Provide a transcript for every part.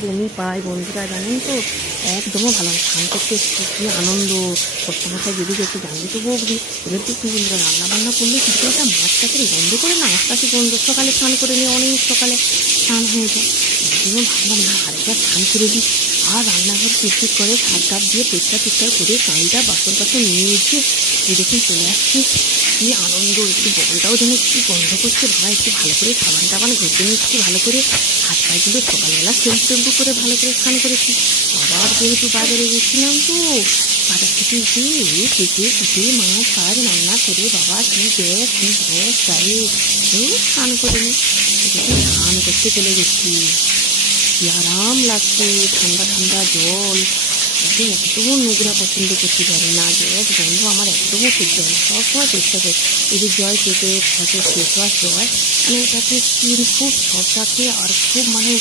বমি পায় বন্ধুরা, জানেন তো? একদমও ভালো না। স্নান করতে এসেছি, কী আনন্দ। কর্তামশাই যদি একটু জানলে তো বকবি। এবার তো একটু বন্ধুরা রান্না বান্না করলে কিন্তু একটা মাছ টাছের গন্ধ করে না, আস্তে গন্ধ। সকালে স্নান করে নিয়ে অনেক সকালে স্নান হয়ে যায়। এই জন্য ভাবলাম না আরেকবার স্নান করে দিই। আর রান্নাঘর ঠিক করে সার টাপ দিয়ে পরিষ্কার করে কাঁড়িটা বাসন নিয়ে এসে দেখুন চলে আসছি। কি আনন্দ! একটু বগলটাও যেন একটু গন্ধ করছে। বাবা একটু ভালো করে সাবান টাবান ঘষে নিচ্ছি ভালো করে। হাত পায়েগুলো সকালবেলা শ্যাম্পু করে ভালো করে স্নান করেছি। আবার যেহেতু বাজারে গেছিলাম, তো বাজার থেকে এসে কেটে মাছ ফাছ রান্না করে বাবা কি গ্যাস গায়ে স্নান করে নি। দেখুন স্নান করতে চলে গেছি। কি আরাম লাগছে, ঠান্ডা জল। একদম একদমও নোংরা পছন্দ করতে পারি না, গ্যাস গন্ধ আমার একদমও সহ্য হয় না। সবসময় চেষ্টা করি এই যে জয় পেটে ফেস ওয়াশ জয়, মানে এটাকে স্কিন খুব সফট রাখে আর খুব মানে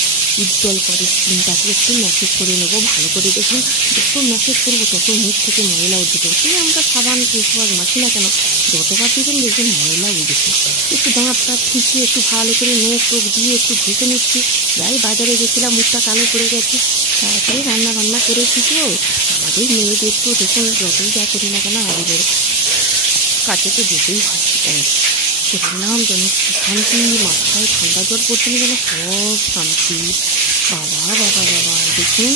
উজ্জ্বল করে স্কিনটাকে। একটু ম্যাসেজ করে নেবো ভালো করে। দেখুন যত ম্যাসেজ করবো তত মুখ থেকে ময়লা উঠবে। সেই আমরা সাবান ফেস ওয়াশ মাখি না কেন, যতবার দিবেন দেখবেন ময়লা উঠেছে। একটু দাঁত ঠিকিয়ে একটু ভালো করে নখ টোক দিয়ে একটু ঘষে নিচ্ছি। যাই বাজারে গেছিলাম, মুখটা কালো পড়ে গেছে। তাড়াতাড়ি রান্না বান্না করেছি তো। আমাদের মেয়েদের তো দেখুন যতই যা করি না কেন আমাদের কাছে তো যেতেই হয়। করলাম যেন শান্তি, মাথায় ঠান্ডা জল পড়ছে না যেন, সব শান্তি। বাবা দেখুন।